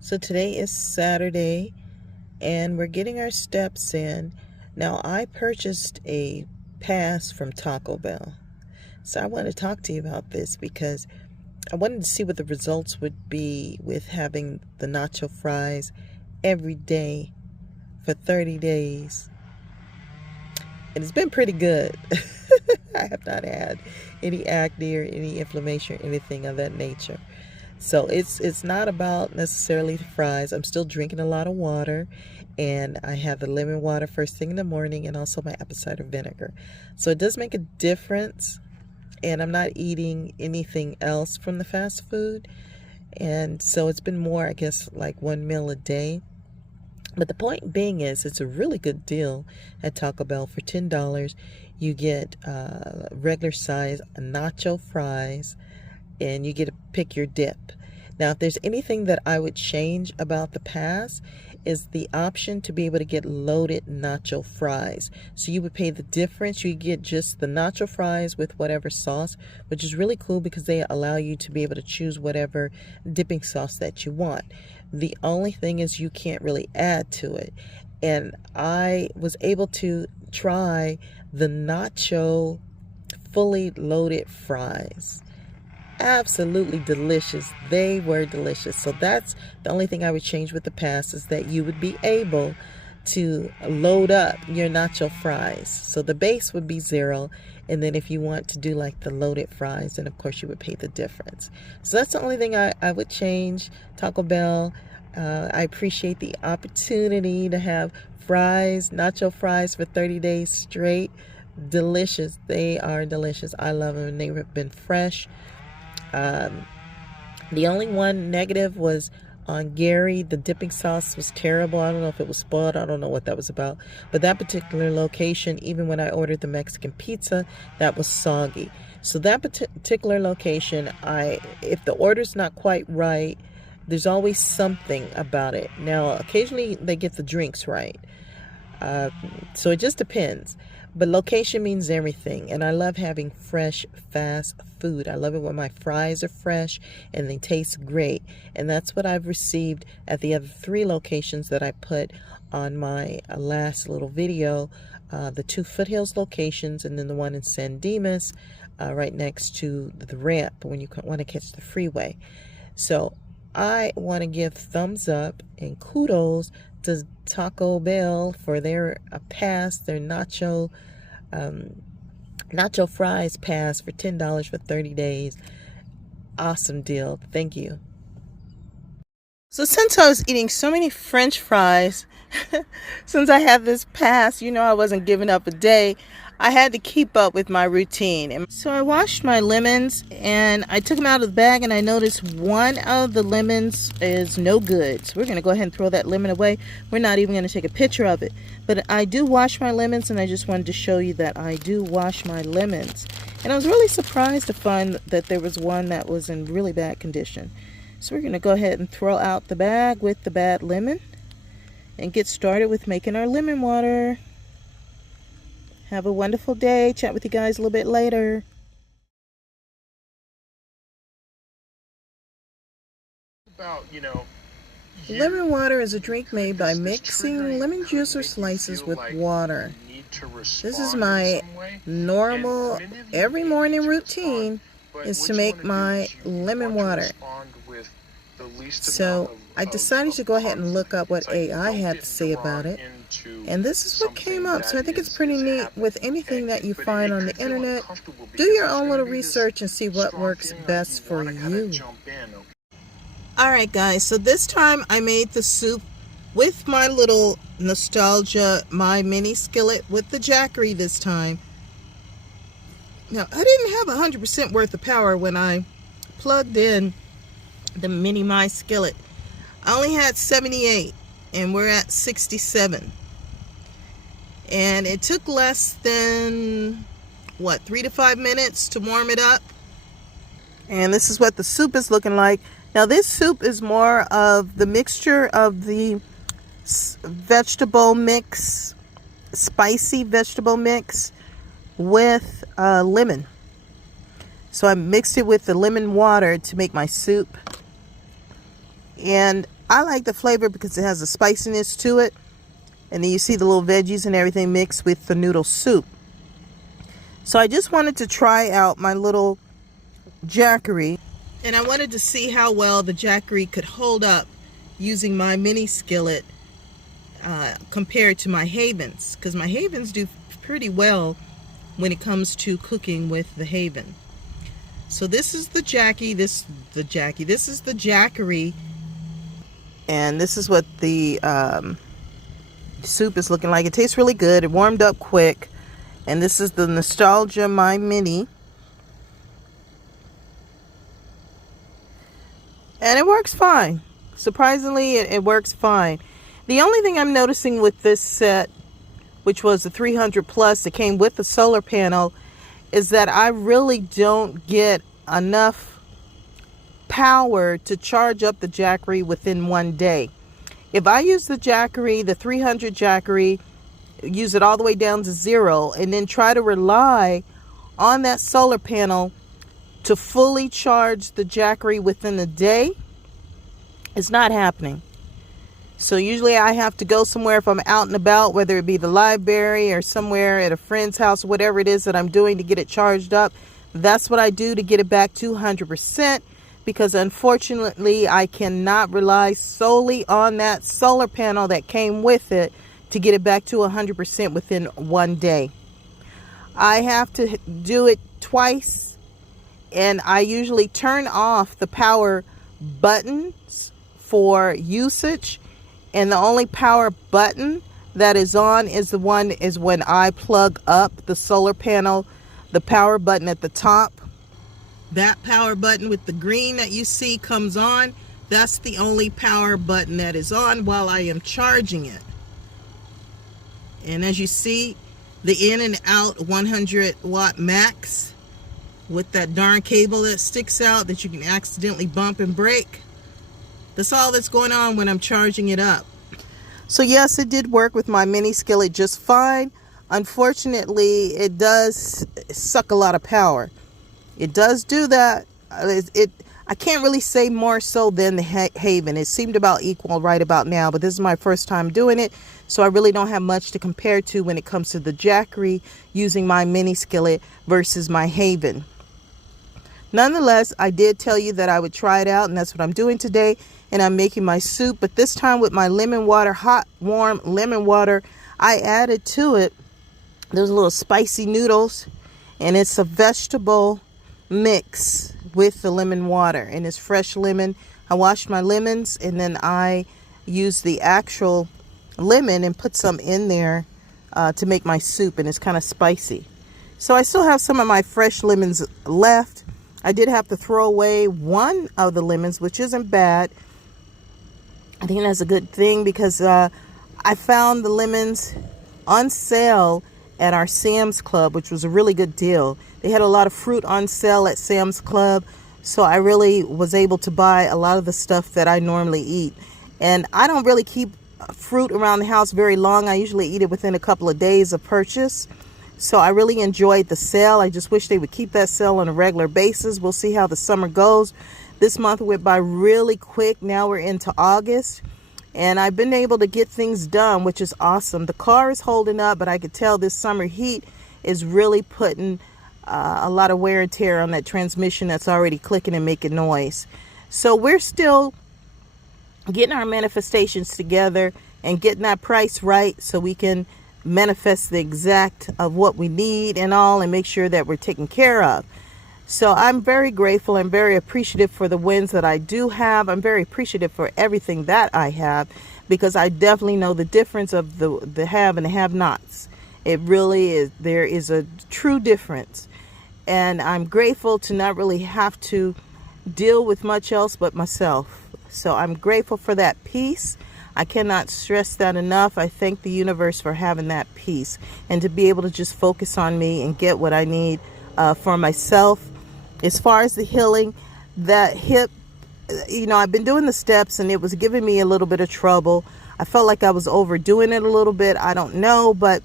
So today is Saturday and we're getting our steps in. Now I purchased a pass from Taco Bell. So I want to talk to you about this because I wanted to see what the results would be with having the nacho fries every day for 30 days. And it's been pretty good. I have not had any acne or any inflammation or anything of that nature. So it's not about necessarily the fries. I'm still drinking a lot of water, and I have the lemon water first thing in the morning and also my apple cider vinegar. So it does make a difference, and I'm not eating anything else from the fast food. And so it's been more, I guess, like one meal a day. But the point being is it's a really good deal at Taco Bell. For $10, you get regular size nacho fries, and you get to pick your dip. Now, if there's anything that I would change about the pass, is the option to be able to get loaded nacho fries. So you would pay the difference. You get just the nacho fries with whatever sauce, which is really cool because they allow you to be able to choose whatever dipping sauce that you want. The only thing is you can't really add to it. And I was able to try the nacho fully loaded fries. Absolutely delicious. They were delicious. So that's the only thing I would change with the pass, is that you would be able to load up your nacho fries. So the base would be $0, and then if you want to do like the loaded fries, then of course you would pay the difference. So that's the only thing I would change. Taco Bell, I appreciate the opportunity to have fries, nacho fries for 30 days straight. Delicious. They are delicious. I love them, and they've been fresh. The only one negative was on Gary. The dipping sauce was terrible. I don't know if it was spoiled. I don't know what that was about. But that particular location, even when I ordered the Mexican pizza, that was soggy. So that particular location, if the order's not quite right, there's always something about it. Now, occasionally they get the drinks right. So it just depends. But location means everything, and I love having fresh, fast food. I love it when my fries are fresh and they taste great, and that's what I've received at the other 3 locations that I put on my last little video. The 2 Foothills locations, and then the one in San Dimas, right next to the ramp when you want to catch the freeway. So I want to give thumbs up and kudos to Taco Bell for their pass, their nacho fries pass for $10 for 30 days. Awesome deal. Thank you. So since I was eating so many French fries, since I had this pass, I wasn't giving up a day. I had to keep up with my routine. And so I washed my lemons and I took them out of the bag, and I noticed one of the lemons is no good. So we're going to go ahead and throw that lemon away. We're not even going to take a picture of it. But I do wash my lemons, and I just wanted to show you that I do wash my lemons. And I was really surprised to find that there was one that was in really bad condition. So we're going to go ahead and throw out the bag with the bad lemon and get started with making our lemon water. Have a wonderful day. Chat with you guys a little bit later. Lemon water is a drink made by mixing lemon juice or slices with water. This is my normal every morning routine, is to make my lemon water. So I decided to go ahead and look up what AI had to say about it. And this is what came up. So I think it's pretty neat. With anything that you find on the internet, do your own little research and see what works best for you. Alright guys, so this time I made the soup with my little nostalgia, my mini skillet with the Jackery this time. Now, I didn't have 100% worth of power when I plugged in the mini my skillet. I only had 78 and we're at 67. And it took less than, 3 to 5 minutes to warm it up. And this is what the soup is looking like. Now this soup is more of the mixture of the vegetable mix, spicy vegetable mix with lemon. So I mixed it with the lemon water to make my soup. And I like the flavor because it has a spiciness to it. And then you see the little veggies and everything mixed with the noodle soup. So I just wanted to try out my little Jackery. And I wanted to see how well the Jackery could hold up using my mini skillet compared to my Havens. Because my Havens do pretty well when it comes to cooking with the Haven. So this is the This is the Jackery. And this is what the soup is looking like. It tastes really good. It warmed up quick. And this is the Nostalgia My Mini. And it works fine. Surprisingly, it works fine. The only thing I'm noticing with this set, which was the 300 plus that came with the solar panel, is that I really don't get enough power to charge up the Jackery within one day. If I use the Jackery, the 300 Jackery, use it all the way down to 0, and then try to rely on that solar panel to fully charge the Jackery within a day, it's not happening. So usually I have to go somewhere if I'm out and about, whether it be the library or somewhere at a friend's house, whatever it is that I'm doing to get it charged up. That's what I do to get it back to 100%, because unfortunately I cannot rely solely on that solar panel that came with it to get it back to 100% within one day. I have to do it twice, and I usually turn off the power buttons for usage, and the only power button that is on is when I plug up the solar panel, the power button at the top. That power button with the green that you see comes on. That's the only power button that is on while I am charging it. And as you see, the in and out 100 watt max with that darn cable that sticks out that you can accidentally bump and break. That's all that's going on when I'm charging it up. So yes, it did work with my mini skillet just fine. Unfortunately, it does suck a lot of power. It does do that. I can't really say more so than the Haven. It seemed about equal right about now, but this is my first time doing it, so I really don't have much to compare to when it comes to the Jackery using my mini skillet versus my Haven. Nonetheless, I did tell you that I would try it out, and that's what I'm doing today. And I'm making my soup, but this time with my lemon water, hot, warm lemon water. I added to it those little spicy noodles, and it's a vegetable mix with the lemon water, and it's fresh lemon. I washed my lemons, and then I used the actual lemon and put some in there to make my soup, and it's kind of spicy. So I still have some of my fresh lemons left. I did have to throw away one of the lemons, which isn't bad. I think that's a good thing, because I found the lemons on sale at our Sam's Club, which was a really good deal. They had a lot of fruit on sale at Sam's Club, so I really was able to buy a lot of the stuff that I normally eat. And I don't really keep fruit around the house very long. I usually eat it within a couple of days of purchase. So I really enjoyed the sale. I just wish they would keep that sale on a regular basis. We'll see how the summer goes. This month went by really quick. Now we're into August, and I've been able to get things done, which is awesome. The car is holding up, but I could tell this summer heat is really putting a lot of wear and tear on that transmission that's already clicking and making noise. So we're still getting our manifestations together and getting that price right so we can manifest the exact of what we need and all, and make sure that we're taken care of. So I'm very grateful and very appreciative for the wins that I do have. I'm very appreciative for everything that I have, because I definitely know the difference of the have and the have-nots. It really is. There is a true difference. And I'm grateful to not really have to deal with much else but myself. So I'm grateful for that peace. I cannot stress that enough. I thank the universe for having that peace, and to be able to just focus on me and get what I need for myself. As far as the healing, that hip, I've been doing the steps, and it was giving me a little bit of trouble. I felt like I was overdoing it a little bit. I don't know, but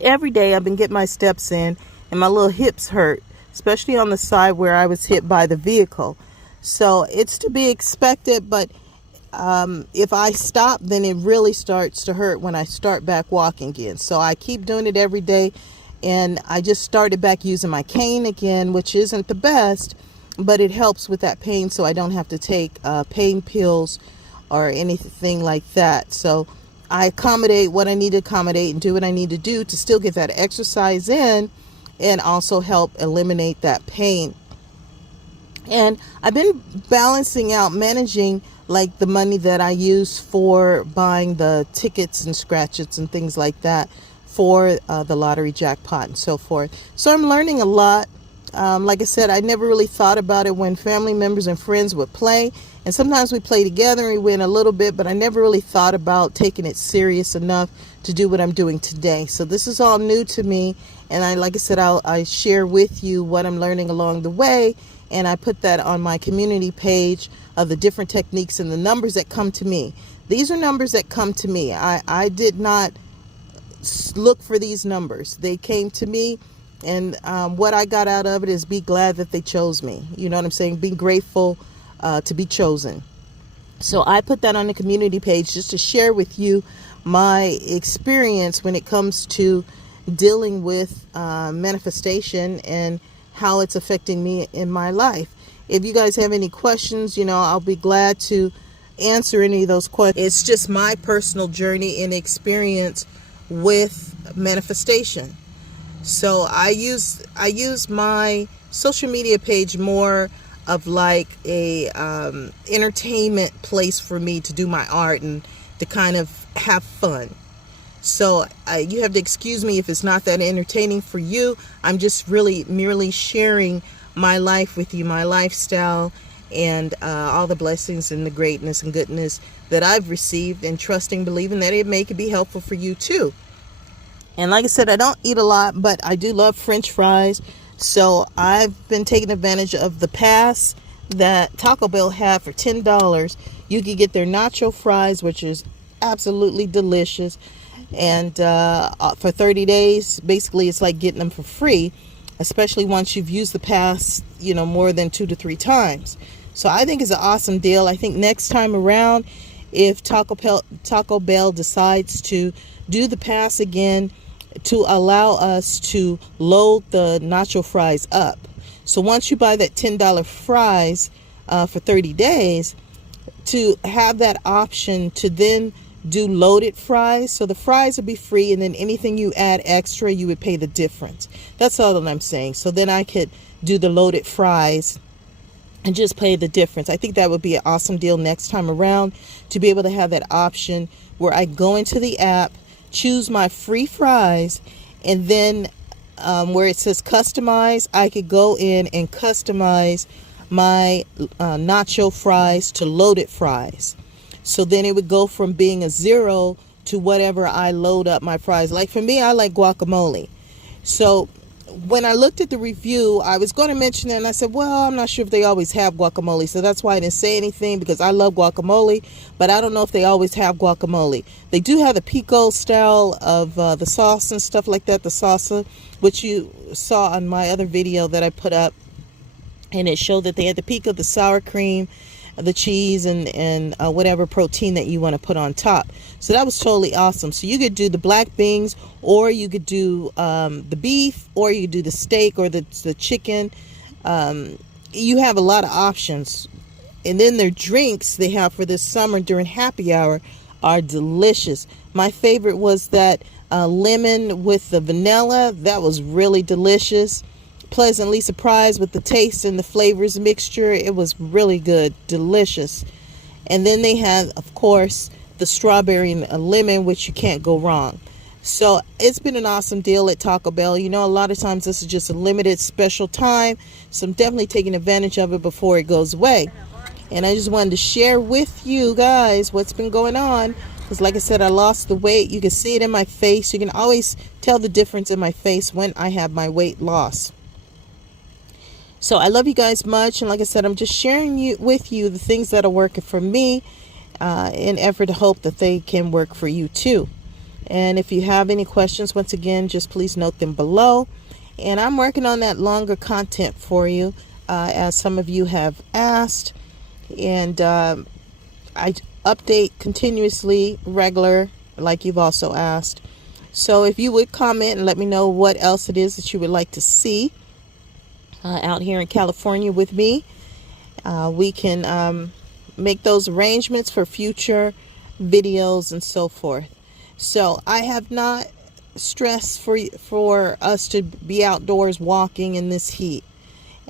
every day I've been getting my steps in, and my little hips hurt, especially on the side where I was hit by the vehicle. So it's to be expected, but if I stop, then it really starts to hurt when I start back walking again. So I keep doing it every day. And I just started back using my cane again, which isn't the best, but it helps with that pain, so I don't have to take pain pills or anything like that. So I accommodate what I need to accommodate and do what I need to do to still get that exercise in and also help eliminate that pain. And I've been balancing out, managing like the money that I use for buying the tickets and scratchers and things like that for the lottery jackpot and so forth. So I'm learning a lot. Like I said, I never really thought about it when family members and friends would play. And sometimes we play together and we win a little bit, but I never really thought about taking it serious enough to do what I'm doing today. So this is all new to me. And like I said, I share with you what I'm learning along the way. And I put that on my community page of the different techniques and the numbers that come to me. These are numbers that come to me. I did not look for these numbers. They came to me, and what I got out of it is be glad that they chose me. You know what I'm saying? Be grateful to be chosen. So I put that on the community page just to share with you my experience when it comes to dealing with manifestation and how it's affecting me in my life. If you guys have any questions, I'll be glad to answer any of those questions. It's just my personal journey and experience with manifestation. So I use my social media page more of like a entertainment place for me to do my art and to kind of have fun. So you have to excuse me if it's not that entertaining for you. I'm just really merely sharing my life with you, my lifestyle, and all the blessings and the greatness and goodness that I've received, and trusting, believing that it could be helpful for you too. And like I said, I don't eat a lot, but I do love French fries. So I've been taking advantage of the pass that Taco Bell had for $10. You can get their nacho fries, which is absolutely delicious. And for 30 days, basically it's like getting them for free, especially once you've used the pass, more than 2 to 3 times. So I think it's an awesome deal. I think next time around, if Taco Bell decides to do the pass again, to allow us to load the nacho fries up. So once you buy that $10 fries for 30 days, to have that option to then do loaded fries. So the fries would be free, and then anything you add extra, you would pay the difference. That's all that I'm saying. So then I could do the loaded fries and just pay the difference. I think that would be an awesome deal next time around, to be able to have that option where I go into the app, choose my free fries, and then where it says customize, I could go in and customize my nacho fries to loaded fries. So then it would go from being a 0 to whatever I load up my fries. Like for me, I like guacamole. So when I looked at the review, I was going to mention it, and I said, well, I'm not sure if they always have guacamole. So that's why I didn't say anything, because I love guacamole, but I don't know if they always have guacamole. They do have the pico style of the sauce and stuff like that, the salsa, which you saw on my other video that I put up. And it showed that they had the pico, the sour cream, the cheese, and whatever protein that you want to put on top. So that was totally awesome. So you could do the black beans, or you could do the beef, or you could do the steak or the chicken. You have a lot of options. And then their drinks they have for this summer during happy hour are delicious. My favorite was that lemon with the vanilla. That was really delicious. Pleasantly surprised with the taste and the flavors mixture. It was really good, delicious. And then they had, of course, the strawberry and lemon, which you can't go wrong. So it's been an awesome deal at Taco Bell. A lot of times this is just a limited special time, so I'm definitely taking advantage of it before it goes away. And I just wanted to share with you guys what's been going on, because like I said, I lost the weight. You can see it in my face. You can always tell the difference in my face when I have my weight loss. So I love you guys much, and like I said, I'm just sharing with you the things that are working for me in effort to hope that they can work for you too. And if you have any questions, once again, just please note them below. And I'm working on that longer content for you, as some of you have asked. And I update continuously, regular, like you've also asked. So if you would comment and let me know what else it is that you would like to see out here in California with me, we can make those arrangements for future videos and so forth. So I have not stressed for us to be outdoors walking in this heat.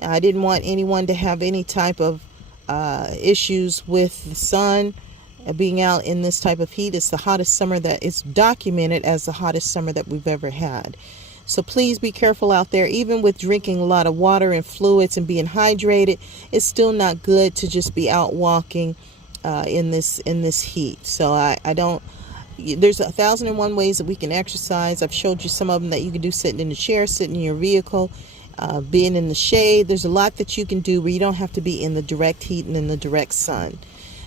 I didn't want anyone to have any type of issues with the sun being out in this type of heat. It's the hottest summer that it's documented as the hottest summer that we've ever had. So please be careful out there. Even with drinking a lot of water and fluids and being hydrated, it's still not good to just be out walking in this heat. So I don't. There's 1,001 ways that we can exercise. I've showed you some of them that you can do sitting in the chair, sitting in your vehicle, being in the shade. There's a lot that you can do where you don't have to be in the direct heat and in the direct sun.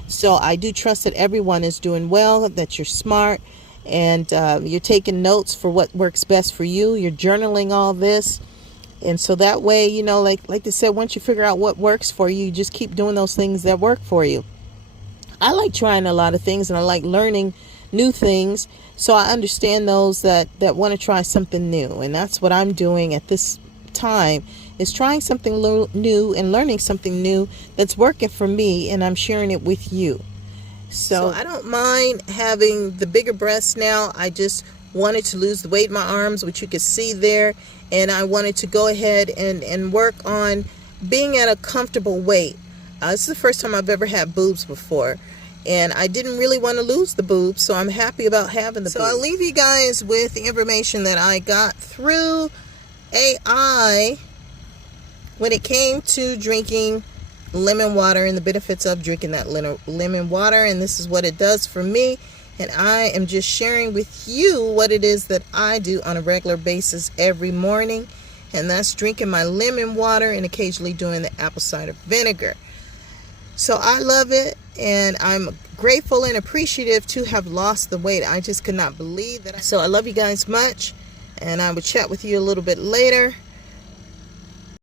So I do trust that everyone is doing well, that you're smart, and you're taking notes for what works best for you. You're journaling all this. And so that way, you know, like they said, once you figure out what works for you, you just keep doing those things that work for you. I like trying a lot of things, and I like learning new things. So I understand those that want to try something new. And that's what I'm doing at this time, is trying something new and learning something new that's working for me, and I'm sharing it with you. So I don't mind having the bigger breasts now. I just wanted to lose the weight in my arms, which you can see there, and I wanted to go ahead and work on being at a comfortable weight. This is the first time I've ever had boobs before, and I didn't really want to lose the boobs, so I'm happy about having the boobs. So I'll leave you guys with the information that I got through AI when it came to drinking lemon water and the benefits of drinking that lemon water. And this is what it does for me, and I am just sharing with you what it is that I do on a regular basis every morning, and that's drinking my lemon water and occasionally doing the apple cider vinegar. So I love it, and I'm grateful and appreciative to have lost the weight. I just could not believe that. So I love you guys much, and I will chat with you a little bit later.